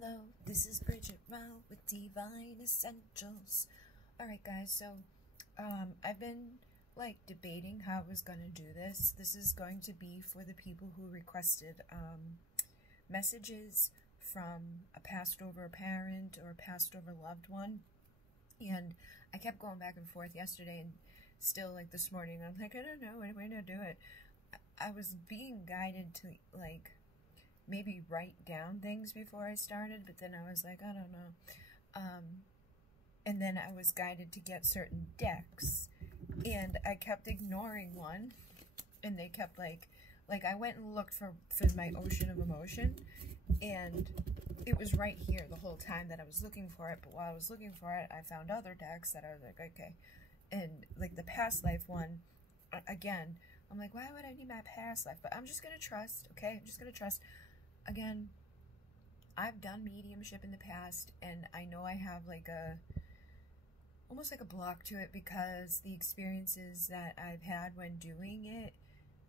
Hello, this is Bridget with Divine Essentials. Alright guys, so I've been debating how I was going to do this. This is going to be for the people who requested messages from a passed over parent or a passed over loved one. And I kept going back and forth yesterday and still this morning I'm like, I don't know, what am I going to do it? I was being guided to maybe write down things before I started, but then I was like, I don't know. And then I was guided to get certain decks, and I kept ignoring one, and they kept I went and looked for my Ocean of Emotion, and it was right here the whole time that I was looking for it, but while I was looking for it, I found other decks that I was like, okay. And the past life one, again, I'm like, why would I need my past life? But I'm just going to trust, okay? I'm just going to trust. Again, I've done mediumship in the past, and I know I have almost a block to it because the experiences that I've had when doing it,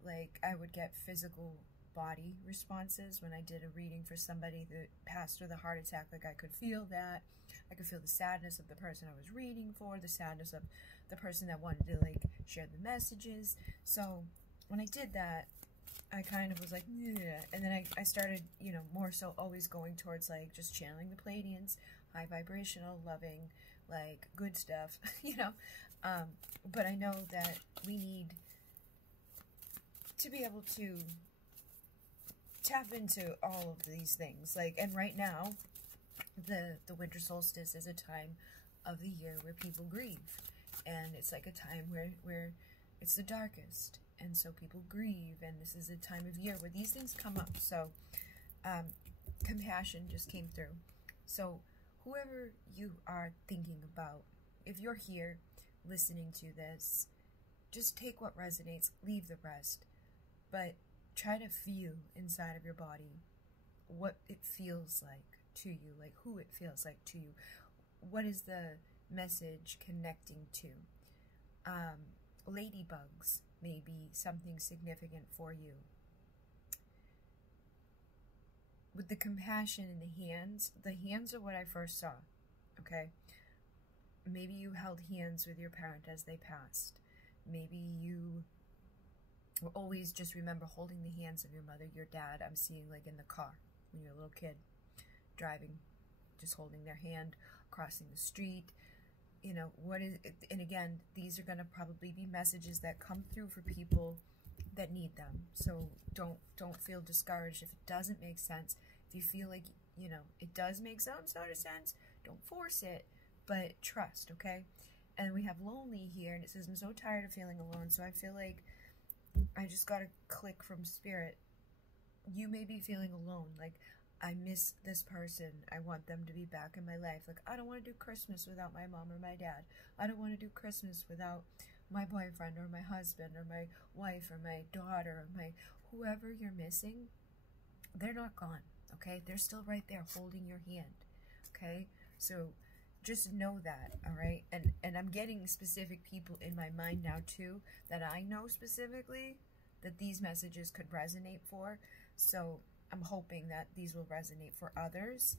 I would get physical body responses when I did a reading for somebody that passed with a heart attack. I could feel that. I could feel the sadness of the person I was reading for, the sadness of the person that wanted to share the messages. So when I did that, I kind of was like, yeah. And then I started, more so always going towards just channeling the Pleiadians, high vibrational, loving, good stuff, but I know that we need to be able to tap into all of these things. And right now, the winter solstice is a time of the year where people grieve. And it's a time where it's the darkest. And so people grieve, and this is a time of year where these things come up. So compassion just came through. So whoever you are thinking about, if you're here listening to this, just take what resonates, leave the rest. But try to feel inside of your body what it feels like to you, who it feels like to you. What is the message connecting to? Ladybugs may be something significant for you. With the compassion in the hands are what I first saw, okay? Maybe you held hands with your parent as they passed. Maybe you will always just remember holding the hands of your mother, your dad. I'm seeing in the car when you're a little kid, driving, just holding their hand, crossing the street. What is it? And again, these are going to probably be messages that come through for people that need them. So don't feel discouraged if it doesn't make sense. If you feel it does make some sort of sense, don't force it, but trust, okay? And we have lonely here, and it says, I'm so tired of feeling alone. So I feel I just got a click from spirit. You may be feeling alone, I miss this person. I want them to be back in my life. I don't want to do Christmas without my mom or my dad. I don't want to do Christmas without my boyfriend or my husband or my wife or my daughter or my whoever you're missing. They're not gone, okay? They're still right there holding your hand, okay? So just know that, all right? And I'm getting specific people in my mind now too that I know specifically that these messages could resonate for. So I'm hoping that these will resonate for others.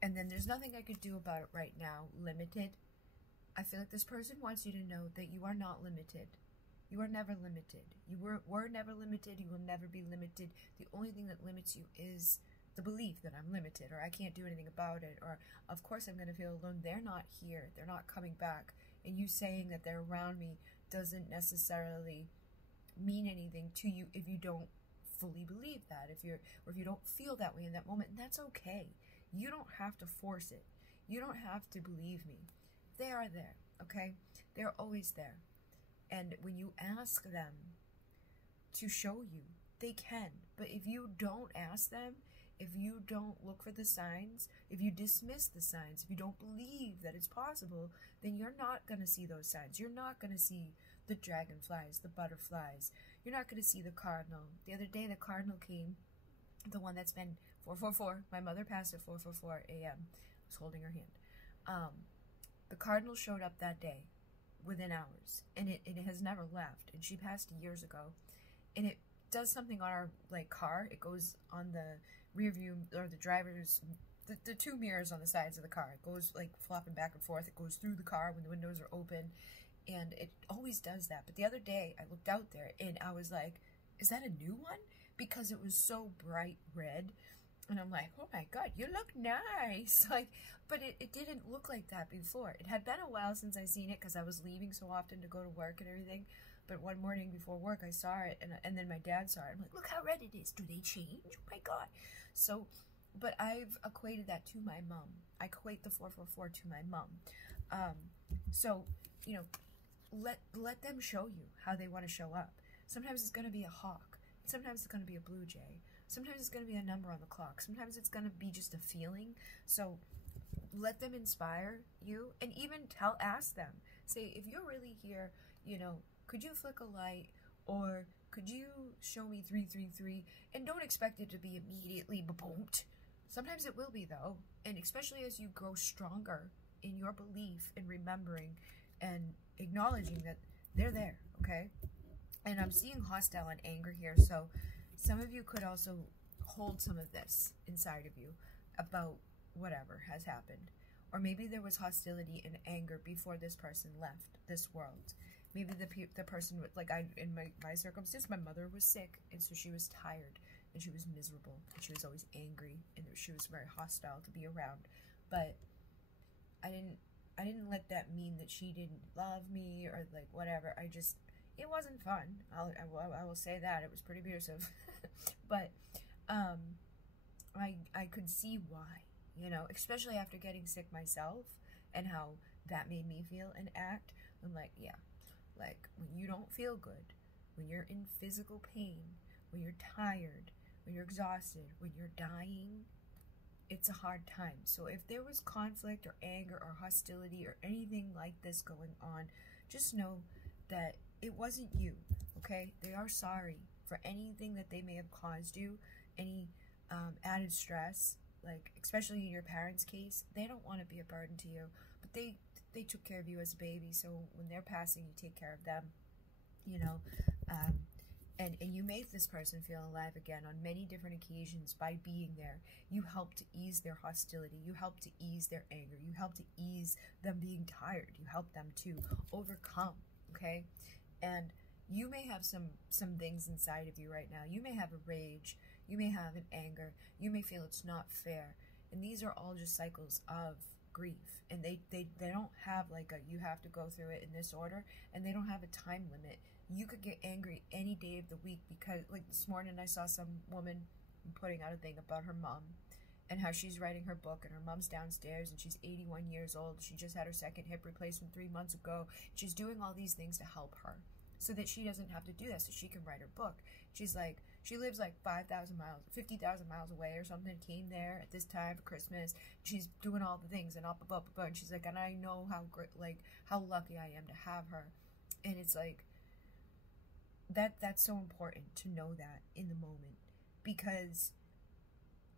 And then there's nothing I could do about it right now. Limited. I feel this person wants you to know that you are not limited. You are never limited. You were never limited. You will never be limited. The only thing that limits you is the belief that I'm limited, or I can't do anything about it, or of course I'm going to feel alone. They're not here. They're not coming back. And you saying that they're around me doesn't necessarily mean anything to you if you don't fully believe that, if you don't feel that way in that moment. And that's okay. You don't have to force it. You don't have to believe me. They are there, okay? They're always there. And when you ask them to show you, they can. But if you don't ask them, if you don't look for the signs, if you dismiss the signs, if you don't believe that it's possible, then you're not going to see those signs. You're not going to see the dragonflies, the butterflies. You're not going to see the cardinal. The other day, the cardinal came, the one that's been 444. My mother passed at 4:44 a.m. I was holding her hand. The cardinal showed up that day within hours, and it has never left. And she passed years ago. And does something on our like car. It goes on the rear view or the driver's, the two mirrors on the sides of the car. It goes like flopping back and forth. It goes through the car when the windows are open, and it always does that. But the other day I looked out there and I was like, is that a new one? Because it was so bright red. And I'm like, oh my God, you look nice. Like, but it didn't look like that before. It had been a while since I seen it because I was leaving so often to go to work and everything. But one morning before work, I saw it, and then my dad saw it. I'm like, look how red it is. Do they change? Oh my God. So, but I've equated that to my mom. I equate the 444 to my mom. So, you know, let them show you how they want to show up. Sometimes it's going to be a hawk. Sometimes it's going to be a blue jay. Sometimes it's going to be a number on the clock. Sometimes it's going to be just a feeling. So let them inspire you, and even ask them. Say, if you're really here, you know, could you flick a light, or could you show me 333? And don't expect it to be immediately ba-boomed. Sometimes it will be, though, and especially as you grow stronger in your belief and remembering and acknowledging that they're there, okay? And I'm seeing hostile and anger here, so some of you could also hold some of this inside of you about whatever has happened. Or maybe there was hostility and anger before this person left this world. Maybe the person, like in my circumstance, my mother was sick, and so she was tired, and she was miserable, and she was always angry, and she was very hostile to be around. But I didn't let that mean that she didn't love me or like whatever. It wasn't fun. I will say that. It was pretty abusive. But I could see why, you know, especially after getting sick myself and how that made me feel and act. I'm like, yeah, like when you don't feel good, when you're in physical pain, when you're tired, when you're exhausted, when you're dying, it's a hard time. So if there was conflict or anger or hostility or anything like this going on, just know that it wasn't you, okay? They are sorry for anything that they may have caused you, any added stress, like especially in your parents' case. They don't want to be a burden to you, but they took care of you as a baby, so when they're passing, you take care of them, you know, and you make this person feel alive again on many different occasions by being there. You help to ease their hostility. You help to ease their anger. You help to ease them being tired. You help them to overcome, okay? And you may have some things inside of you right now. You may have a rage. You may have an anger. You may feel it's not fair. And these are all just cycles of grief. And they don't have like a, you have to go through it in this order. And they don't have a time limit. You could get angry any day of the week because, like this morning, I saw some woman putting out a thing about her mom and how she's writing her book, and her mom's downstairs, and she's 81 years old. She just had her second hip replacement 3 months ago. She's doing all these things to help her so that she doesn't have to do that, so she can write her book. She's like, she lives like 5,000 miles, 50,000 miles away or something, came there at this time for Christmas. She's doing all the things and and she's like, and I know how great, like how lucky I am to have her. And it's like, that's so important to know that in the moment, because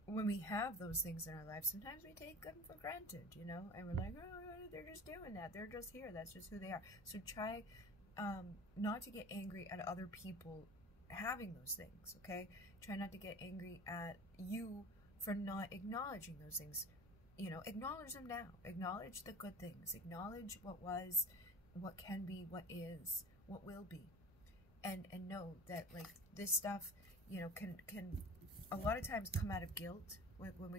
when we have those things in our lives, sometimes we take them for granted, you know, and we're like, oh, they're just doing that, they're just here, that's just who they are. So try not to get angry at other people having those things, okay? Try not to get angry at you for not acknowledging those things. You know, acknowledge them now. Acknowledge the good things. Acknowledge what was, what can be, what is, what will be. And know that like this stuff, you know, can a lot of times come out of guilt. When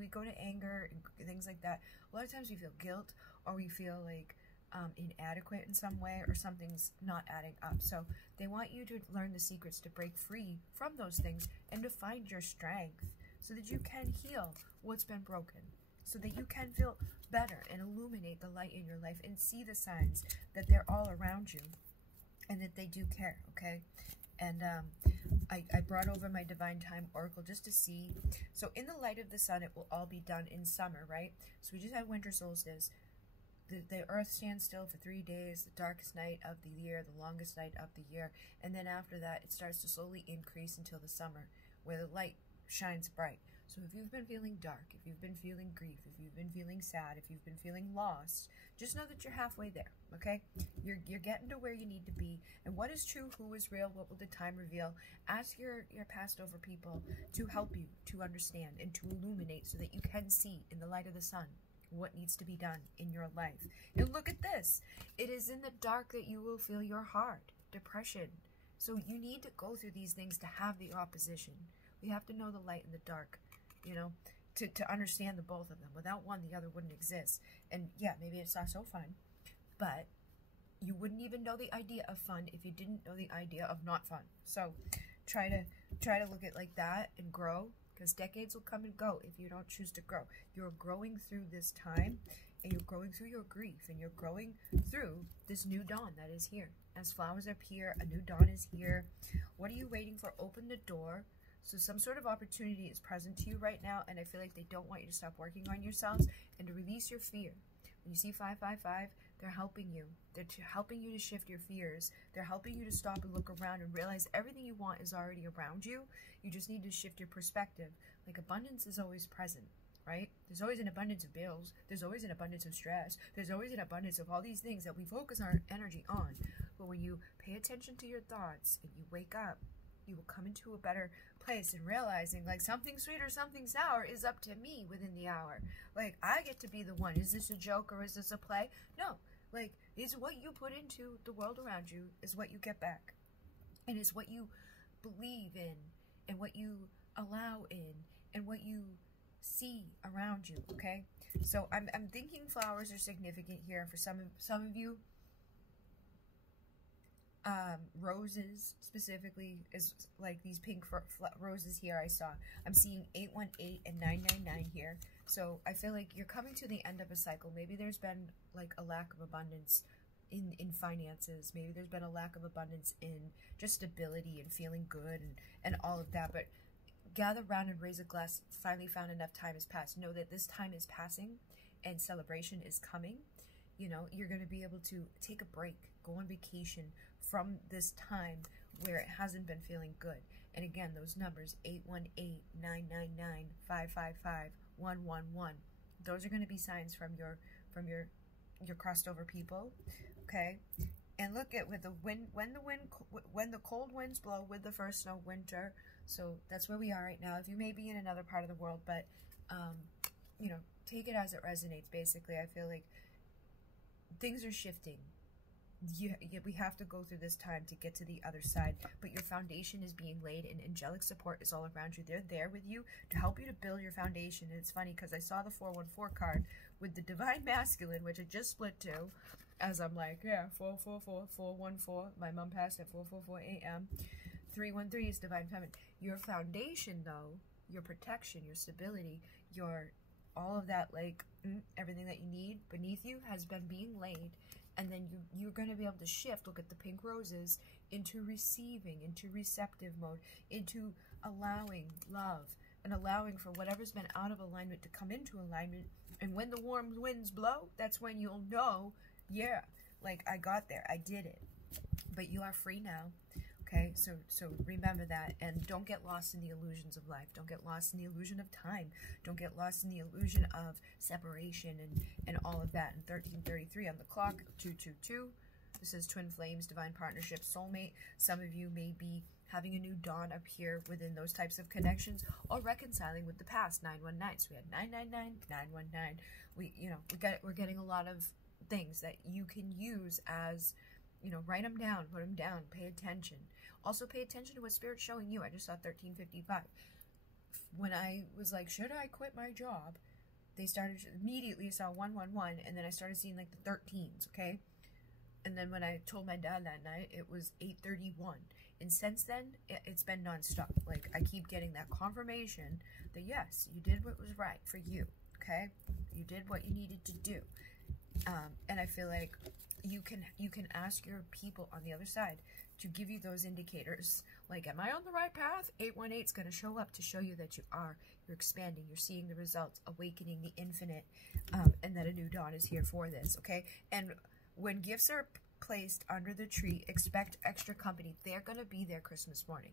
we go to anger and things like that, a lot of times we feel guilt, or we feel like inadequate in some way, or something's not adding up. So they want you to learn the secrets to break free from those things and to find your strength so that you can heal what's been broken, so that you can feel better and illuminate the light in your life and see the signs that they're all around you and that they do care, okay? And I brought over my Divine Time Oracle just to see. So in the light of the sun, it will all be done in summer, right? So we just had winter solstice. The earth stands still for 3 days, the darkest night of the year, the longest night of the year. And then after that, it starts to slowly increase until the summer, where the light shines bright. So if you've been feeling dark, if you've been feeling grief, if you've been feeling sad, if you've been feeling lost, just know that you're halfway there, okay? You're getting to where you need to be. And what is true, who is real, what will the time reveal? Ask your passed over people to help you to understand and to illuminate so that you can see in the light of the sun what needs to be done in your life. And look at this. It is in the dark that you will feel your heart, depression. So you need to go through these things to have the opposition. We have to know the light and the dark, you know, to understand the both of them. Without one, the other wouldn't exist. And yeah, maybe it's not so fun, but you wouldn't even know the idea of fun if you didn't know the idea of not fun. So try to look at it like that and grow, because decades will come and go if you don't choose to grow. You're growing through this time, and you're growing through your grief, and you're growing through this new dawn that is here. As flowers appear, a new dawn is here. What are you waiting for? Open the door. So some sort of opportunity is present to you right now, and I feel like they don't want you to stop working on yourselves and to release your fear. When you see 555, they're helping you. They're helping you to shift your fears. They're helping you to stop and look around and realize everything you want is already around you. You just need to shift your perspective. Like, abundance is always present, right? There's always an abundance of bills. There's always an abundance of stress. There's always an abundance of all these things that we focus our energy on. But when you pay attention to your thoughts and you wake up, you will come into a better place and realizing, like, something sweet or something sour is up to me within the hour. Like, I get to be the one. Is this a joke or is this a play? No. Like, it's what you put into the world around you is what you get back. And it's what you believe in and what you allow in and what you see around you, okay? So I'm thinking flowers are significant here. For some of you, roses specifically is like these pink roses here I saw. I'm seeing 818 and 999 here. So I feel like you're coming to the end of a cycle. Maybe there's been like a lack of abundance in finances. Maybe there's been a lack of abundance in just stability and feeling good and all of that. But gather round and raise a glass. Finally found enough time has passed. Know that this time is passing and celebration is coming. You know, you're going to be able to take a break, go on vacation from this time where it hasn't been feeling good. And again, those numbers, 818, 999, 555, 111, those are going to be signs from your crossed over people, okay? And look at with the wind, when the cold winds blow with the first snow, winter. So that's where we are right now. If you may be in another part of the world, but you know, take it as it resonates. Basically, I feel like things are shifting. We have to go through this time to get to the other side, but your foundation is being laid and angelic support is all around you. They're there with you to help you to build your foundation. And it's funny because I saw the 414 card with the divine masculine, which I just split to, as I'm like, yeah, 444, 414. My mom passed at 4:44 a.m. 313 is divine feminine. Your foundation, though, your protection, your stability, your all of that, like everything that you need beneath you has been being laid. And then you're going to be able to shift, look at the pink roses, into receiving, into receptive mode, into allowing love and allowing for whatever's been out of alignment to come into alignment. And when the warm winds blow, that's when you'll know, yeah, like I got there, I did it. But you are free now. Okay, so remember that, and don't get lost in the illusions of life. Don't get lost in the illusion of time. Don't get lost in the illusion of separation and all of that. And 1333 on the clock, 222. This is twin flames, divine partnership, soulmate. Some of you may be having a new dawn up here within those types of connections, or reconciling with the past. 919. So we had 999, 919. We're getting a lot of things that you can use as, you know, write them down, put them down, pay attention. Also pay attention to what Spirit's showing you. I just saw 1355. When I was like, should I quit my job? They started, immediately saw 111, and then I started seeing like the 13s, okay? And then when I told my dad that night, it was 8:31. And since then, it's been nonstop. Like, I keep getting that confirmation that yes, you did what was right for you, okay? You did what you needed to do. And I feel like you can ask your people on the other side to give you those indicators. Like, am I on the right path? 818 is going to show up to show you that you are. You're expanding. You're seeing the results, awakening the infinite, and that a new dawn is here for this, okay? And when gifts are placed under the tree, expect extra company. They're going to be there Christmas morning.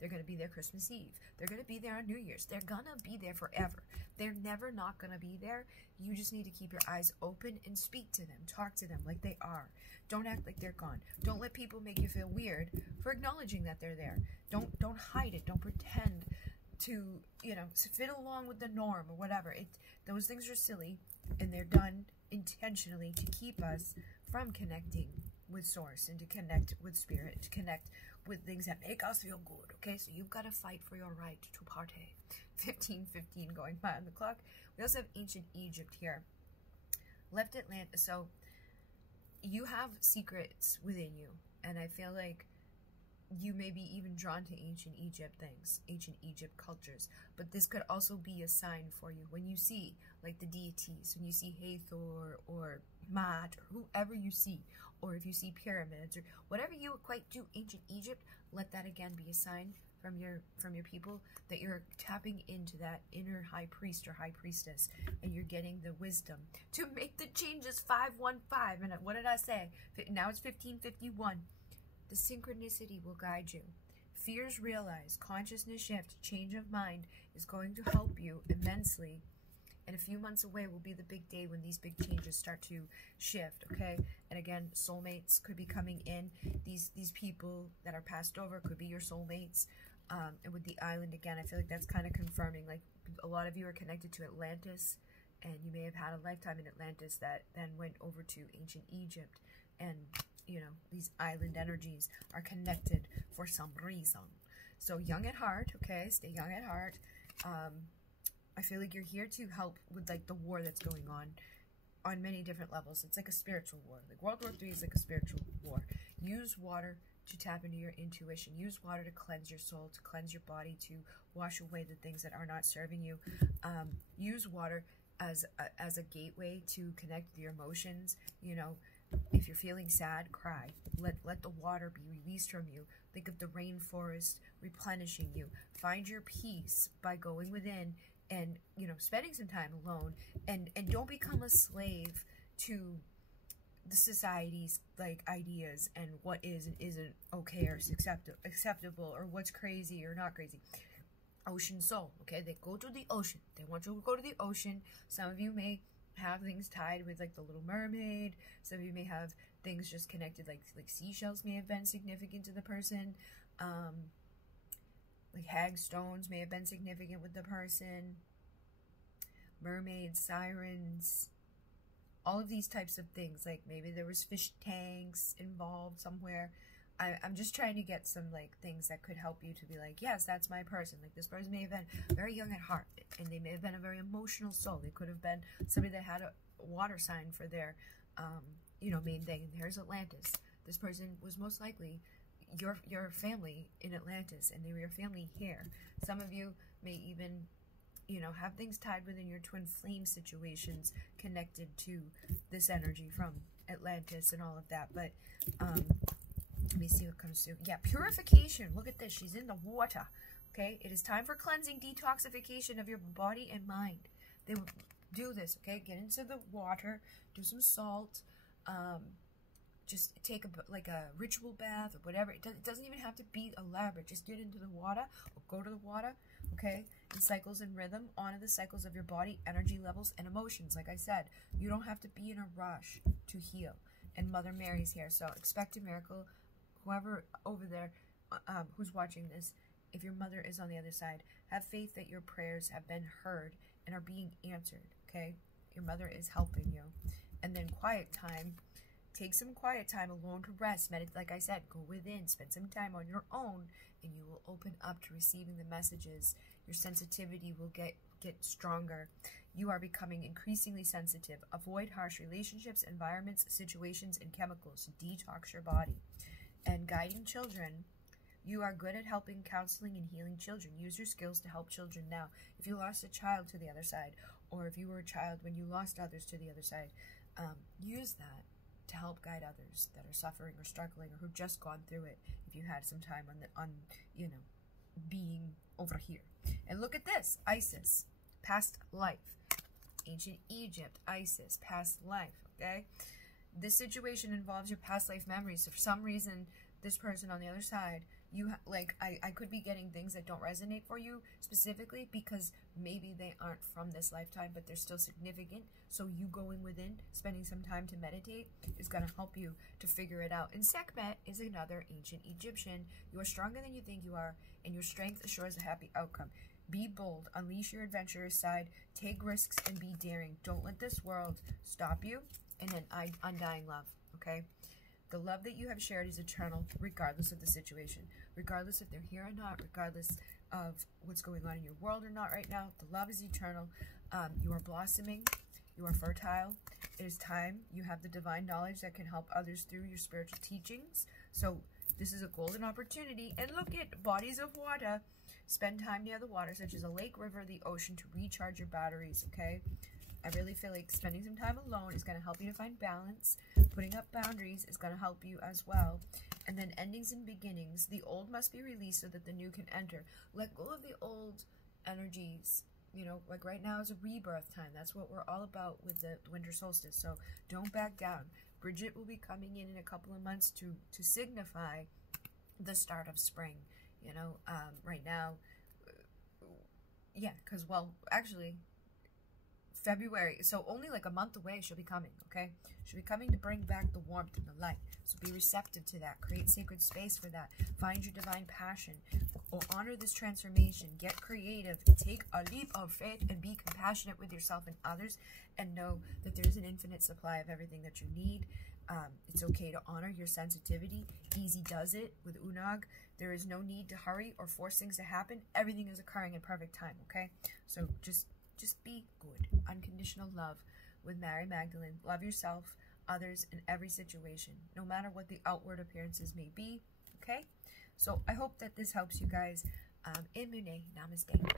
They're going to be there Christmas Eve. They're going to be there on New Year's. They're going to be there forever. They're never not going to be there. You just need to keep your eyes open and speak to them. Talk to them like they are. Don't act like they're gone. Don't let people make you feel weird for acknowledging that they're there. Don't hide it. Don't pretend to, you know, fit along with the norm or whatever. Those things are silly, and they're done intentionally to keep us from connecting with source and to connect with spirit, to connect with things that make us feel good. Okay, so you've got to fight for your right to partake. 15:15 going by on the clock. We also have ancient Egypt here. Left Atlantis. So you have secrets within you, and I feel like you may be even drawn to ancient Egypt things, ancient Egypt cultures, but this could also be a sign for you when you see like the deities, when you see Hathor or Maat or whoever you see, or if you see pyramids or whatever you equate to ancient Egypt, let that again be a sign from your people that you're tapping into that inner high priest or high priestess, and you're getting the wisdom to make the changes. 515, and what did I say? Now it's 15:51. The synchronicity will guide you. Fears realize, consciousness shift, change of mind is going to help you immensely. And a few months away will be the big day when these big changes start to shift, okay? And again, soulmates could be coming in. These people that are passed over could be your soulmates. And with the island, again, I feel like that's kind of confirming. Like, a lot of you are connected to Atlantis, and you may have had a lifetime in Atlantis that then went over to ancient Egypt. And you know, these island energies are connected for some reason. So young at heart, okay? Stay young at heart. I feel like you're here to help with like the war that's going on many different levels. It's like a spiritual war. Like World War III is like a spiritual war. Use water to tap into your intuition. Use water to cleanse your soul, to cleanse your body, to wash away the things that are not serving you. Use water as a gateway to connect with your emotions. You know, if you're feeling sad, cry. Let the water be released from you. Think of the rainforest replenishing you. Find your peace by going within and, you know, spending some time alone. And don't become a slave to the society's, like, ideas and what is and isn't okay or acceptable or what's crazy or not crazy. Ocean soul, okay? They go to the ocean. They want you to go to the ocean. Some of you may have things tied with like the Little Mermaid. Some of you may have things just connected, like seashells may have been significant to the person. Like hag stones may have been significant with the person. Mermaids, sirens, all of these types of things. Like maybe there was fish tanks involved somewhere. I'm just trying to get some like things that could help you to be like, yes, that's my person. Like this person may have been very young at heart, and they may have been a very emotional soul. They could have been somebody that had a water sign for their, you know, main thing. And there's Atlantis. This person was most likely your family in Atlantis, and they were your family here. Some of you may even, you know, have things tied within your twin flame situations connected to this energy from Atlantis and all of that. But let me see what comes through. Yeah, purification. Look at this. She's in the water. Okay, it is time for cleansing, detoxification of your body and mind. They will do this. Okay, get into the water, do some salt, just take a ritual bath or whatever. It doesn't even have to be elaborate. Just get into the water or go to the water. Okay, in cycles and rhythm, honor the cycles of your body, energy levels, and emotions. Like I said, you don't have to be in a rush to heal. And Mother Mary's here, so expect a miracle. Whoever over there who's watching this, if your mother is on the other side, have faith that your prayers have been heard and are being answered, okay? Your mother is helping you. And then quiet time. Take some quiet time alone to rest. Meditate, like I said, go within. Spend some time on your own, and you will open up to receiving the messages. Your sensitivity will get stronger. You are becoming increasingly sensitive. Avoid harsh relationships, environments, situations, and chemicals. Detox your body. And guiding children, you are good at helping, counseling, and healing children. Use your skills to help children now. If you lost a child to the other side, or if you were a child when you lost others to the other side, use that to help guide others that are suffering or struggling or who've just gone through it. If you had some time on you know, being over here. And look at this, Isis, past life. Ancient Egypt, Isis, past life, okay? this situation involves your past life memories. So for some reason, this person on the other side, I could be getting things that don't resonate for you specifically because maybe they aren't from this lifetime, but they're still significant. So you going within, spending some time to meditate is going to help you to figure it out. And Sekhmet is another ancient Egyptian. You are stronger than you think you are, and your strength assures a happy outcome. Be bold, unleash your adventurous side, take risks, and be daring. Don't let this world stop you. And then undying love, okay? The love that you have shared is eternal, regardless of the situation, regardless if they're here or not, regardless of what's going on in your world or not right now. The love is eternal. You are blossoming. You are fertile. It is time. You have the divine knowledge that can help others through your spiritual teachings. So this is a golden opportunity. And look at bodies of water. Spend time near the water, such as a lake, river, the ocean, to recharge your batteries, okay? I really feel like spending some time alone is going to help you to find balance. Putting up boundaries is going to help you as well. And then endings and beginnings. The old must be released so that the new can enter. Let go of the old energies. You know, like right now is a rebirth time. That's what we're all about with the winter solstice. So don't back down. Bridget will be coming in a couple of months to signify the start of spring. You know, right now, yeah, because, well, actually, February, so only like a month away she'll be coming, okay? She'll be coming to bring back the warmth and the light. So be receptive to that. Create sacred space for that. Find your divine passion. Or honor this transformation. Get creative. Take a leap of faith and be compassionate with yourself and others. And know that there's an infinite supply of everything that you need. It's okay to honor your sensitivity. Easy does it with Unag. There is no need to hurry or force things to happen. Everything is occurring in perfect time, okay? So just be good. Unconditional love with Mary Magdalene. Love yourself, others, and every situation, no matter what the outward appearances may be, okay? So I hope that this helps you guys. Emune, namaste.